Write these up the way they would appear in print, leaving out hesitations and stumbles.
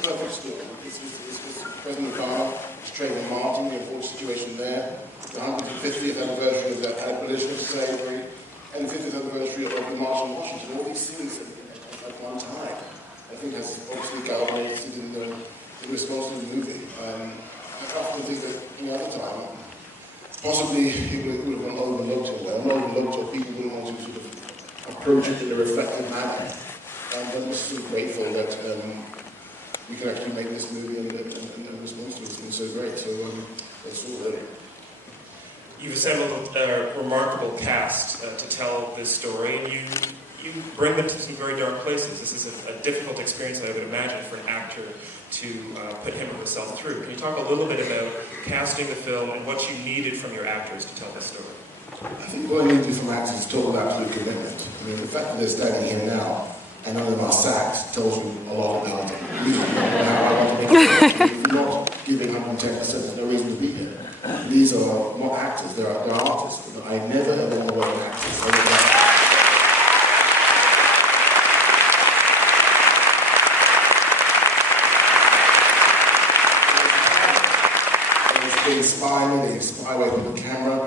a perfect story. It's President Obama, it's Trayvon Martin, the unfortunate situation there, the 150th anniversary of the abolition of slavery, and the 50th anniversary of the March on Washington. All these things at one time, I think, has obviously galvanized in the response to the movie. I often think that any other time, possibly it would have been overlooked in a way, overlooked, or people wouldn't want to sort of approach it in a reflective manner. And I'm just sort of grateful that we can actually make this movie and the response to it has been so great. So that's all there. You've assembled a remarkable cast to tell this story, and you bring them to some very dark places. This is a difficult experience, I would imagine, for an actor to put him or herself through. Can you talk a little bit about casting the film and what you needed from your actors to tell this story? I think what I need to do from actors is talk about absolute commitment. I mean, the fact that they're standing here now and none of them are sacked tells you a lot about it. How I want to make it. If you're not giving 110%, there's no reason to be here. These are not actors, they're artists. I never ever want to work with actors. They inspire me, they inspire me with the camera.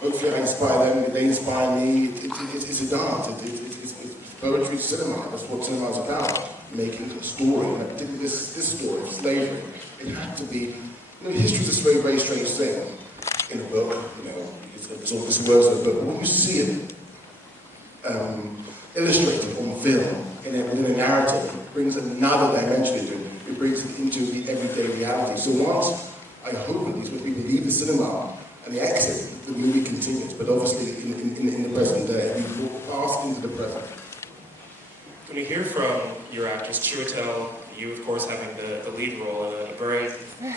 Hopefully I inspire them, they inspire me. It's a dance, it's poetry, it's cinema. That's what cinema is about, making a story. And particularly this story of slavery, it had to be, history is this very, very strange thing. In a book, it's all this words of a book. But when you see it illustrated on film, within a narrative, it brings another dimension to it. It brings it into the everyday reality. So once I hope at least when people leave the cinema and they exit, the movie continues. But obviously, in the present day, we pass into the present. When you hear from your actors, Chiwetel, you of course having the lead role in a very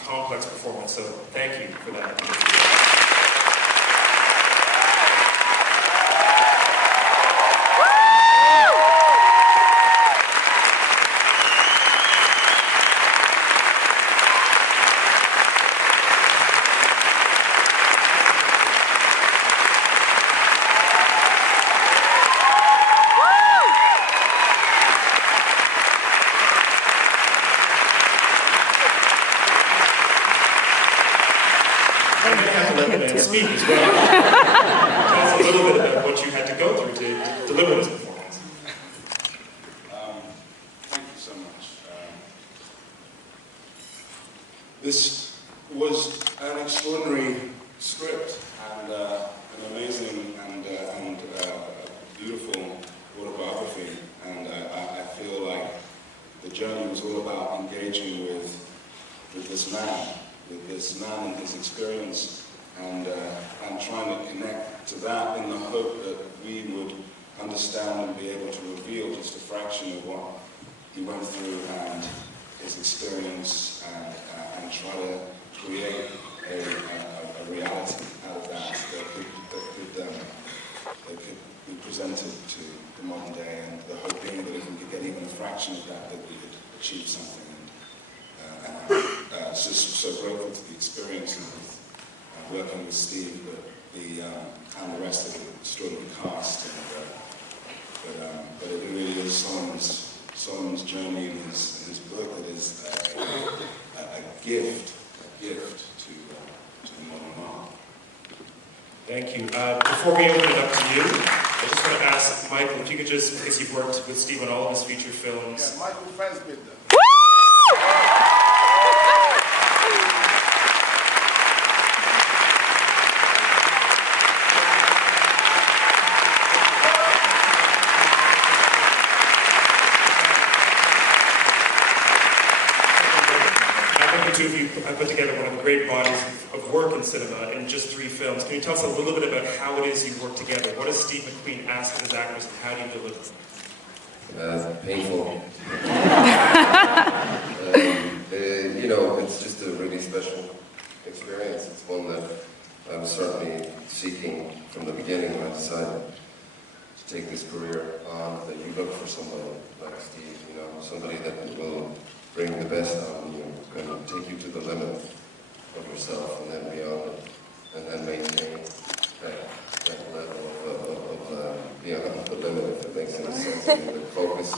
complex performance, so thank you for that. Speak as well. Tell us a little bit about what you had to go through to deliver this performance. Thank you so much. This was an extraordinary script and an amazing and beautiful autobiography, and I feel like the journey was all about engaging with this man and his experience. And trying to connect to that in the hope that we would understand and be able to reveal just a fraction of what he went through and his experience, and try to create a reality out of that that could be presented to the modern day, and the hope being that if we could get even a fraction of that we could achieve something. And so grateful to the experience of working with Steve, and the rest of the extraordinary cast, but it really is Solomon's journey in his book that is a gift to the modern art. Thank you. Before we open it up to you, I just want to ask Michael if you could just, because you've worked with Steve on all of his feature films. Yeah, Michael Fassbender. I put together one of the great bodies of work in cinema in just 3 films. Can you tell us a little bit about how it is you work together? What does Steve McQueen ask of his actors, and how do you deliver? Painful. It's just a really special experience. It's one that I was certainly seeking from the beginning when I decided to take this career on, that you look for somebody like Steve, somebody that will bring the best out of you, and take you to the limit of yourself, and then beyond it, and then maintain that level of beyond the limit, if it makes any sense. The focus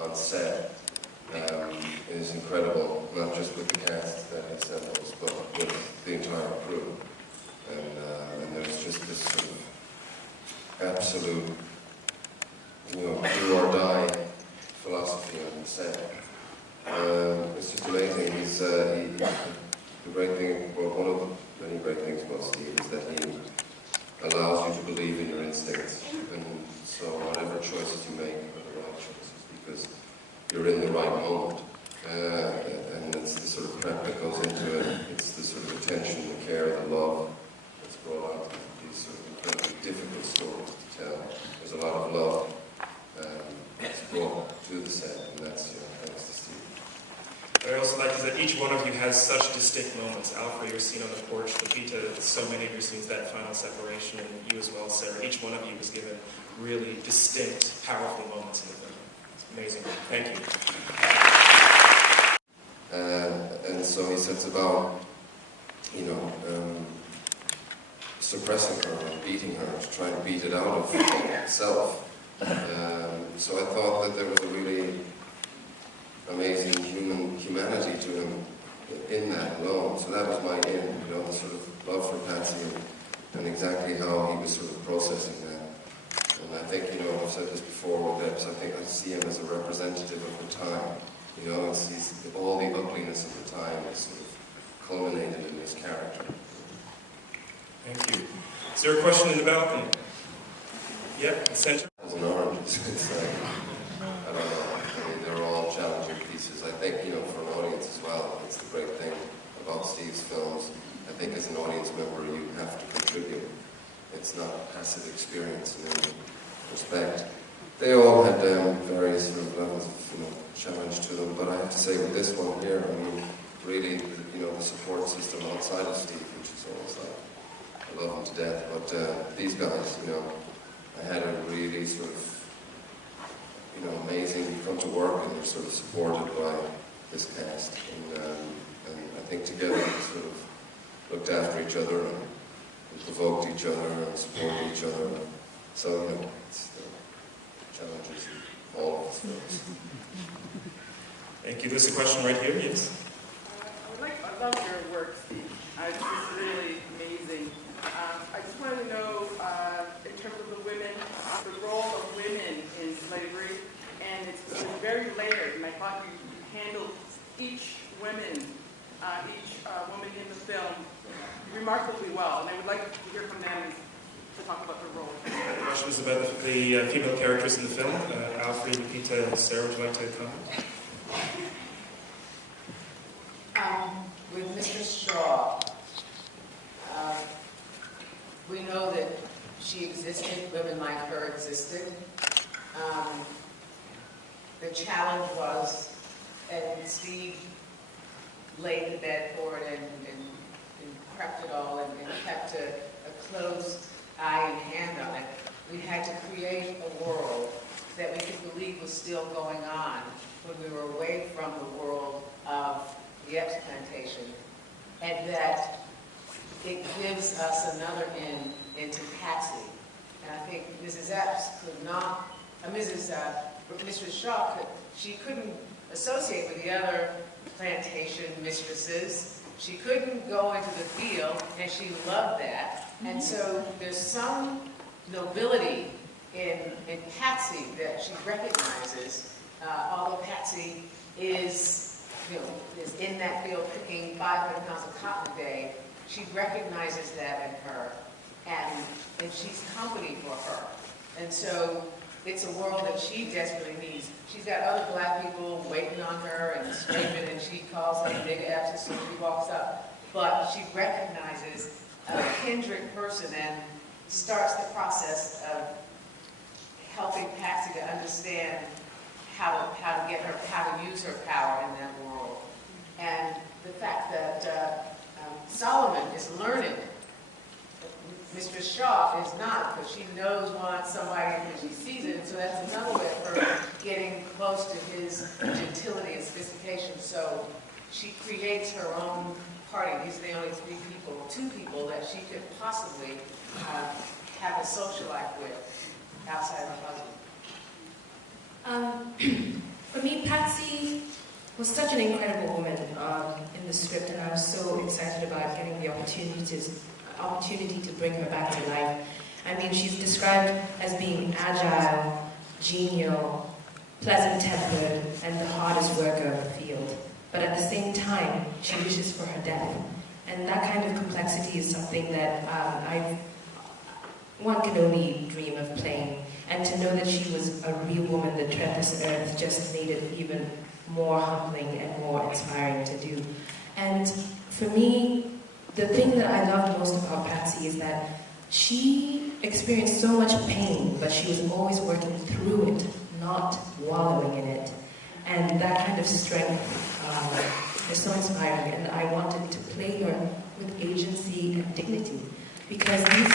on set, is incredible, not just with the cast that he assembles, but with the entire crew. And there's just this sort of absolute, do or die philosophy on the set. It's just amazing. The great thing, well, one of the many great things about Steve is that he allows you to believe in your instincts, and so whatever choices you make are the right choices because you're in the right moment. And it's the sort of prep that goes into it. It's the sort of attention, the care, the love that's brought out of these sort of incredibly difficult stories to tell. There's a lot of love that's brought to the set, and that's thanks to Steve. What I also like is that each one of you has such distinct moments. Alfred, your scene on the porch, Lupita, so many of your scenes, that final separation, and you as well, Sarah. Each one of you was given really distinct, powerful moments in the film. It's amazing. Thank you. And so he sets about, suppressing her and beating her, to try and beat it out of himself. So I thought that there was a really amazing humanity to him in that alone. So that was my in, the sort of love for Patsy and exactly how he was sort of processing that. And I think, I've said this before with Epps, I think I see him as a representative of the time. He's all the ugliness of the time is sort of culminated in this character. Thank you. Is there a question in the balcony? Yep, the center. As an orange, it's like, I don't know. I mean, they're all challenging pieces. I think, for an audience as well, it's the great thing about Steve's films. I think as an audience member, you have to contribute. It's not a passive experience in any respect. They all had various sort of levels of, challenge to them, but I have to say with this one here, I mean, really, the support system outside of Steve, which is always like, I love him to death, but these guys, I had a really sort of, amazing come to work, and they're sort of supported by this cast, and I think together we sort of looked after each other and provoked each other and supported each other. So, it's the challenges of all of us films. Thank you. There's a question right here. Yes. I love your work, Steve. It's just really amazing. I just wanted to know, in terms of the women, the role of women in slavery, and it's very layered. And I thought you handled each woman in the film remarkably well. And I would like to hear from them to talk about their role. Questions about the female characters in the film. Alfred, Lupita, and Sarah, would you like to comment? With Mr. Shaw, we know that she existed, women like her existed. The challenge was, and Steve laid the bed for it and prepped it all and kept a close eye and hand on it. We had to create a world that we could believe was still going on when we were away from the world of the Epps plantation, and that it gives us another into Patsy. And I think Mrs. Epps could not, Mrs. Shaw she couldn't associate with the other plantation mistresses. She couldn't go into the field, and she loved that. And so there's some nobility in Patsy that she recognizes, although Patsy is in that field picking 500 pounds of cotton a day, she recognizes that in her, and she's company for her. And so it's a world that she desperately needs. She's got other black people waiting on her and screaming, and she calls them big F's as soon as she walks up. But she recognizes a kindred person and starts the process of helping Patsy to understand how to use her power in that world. And the fact that Solomon is learning. Mistress Shaw is not, but she wants somebody when she sees it, and so that's another way of her getting close to his gentility and sophistication. So she creates her own party. These are the only two people that she could possibly have a social life with outside of her husband. For me, Patsy was such an incredible woman in the script, and I was so excited about getting the opportunity to bring her back to life. I mean, she's described as being agile, genial, pleasant-tempered, and the hardest worker of the field. But at the same time, she wishes for her death. And that kind of complexity is something that one can only dream of playing. And to know that she was a real woman that tread this earth just made it even more humbling and more inspiring to do. And for me, the thing that I love most about Patsy is that she experienced so much pain, but she was always working through it, not wallowing in it. And that kind of strength is so inspiring, and I wanted to play her with agency and dignity, because these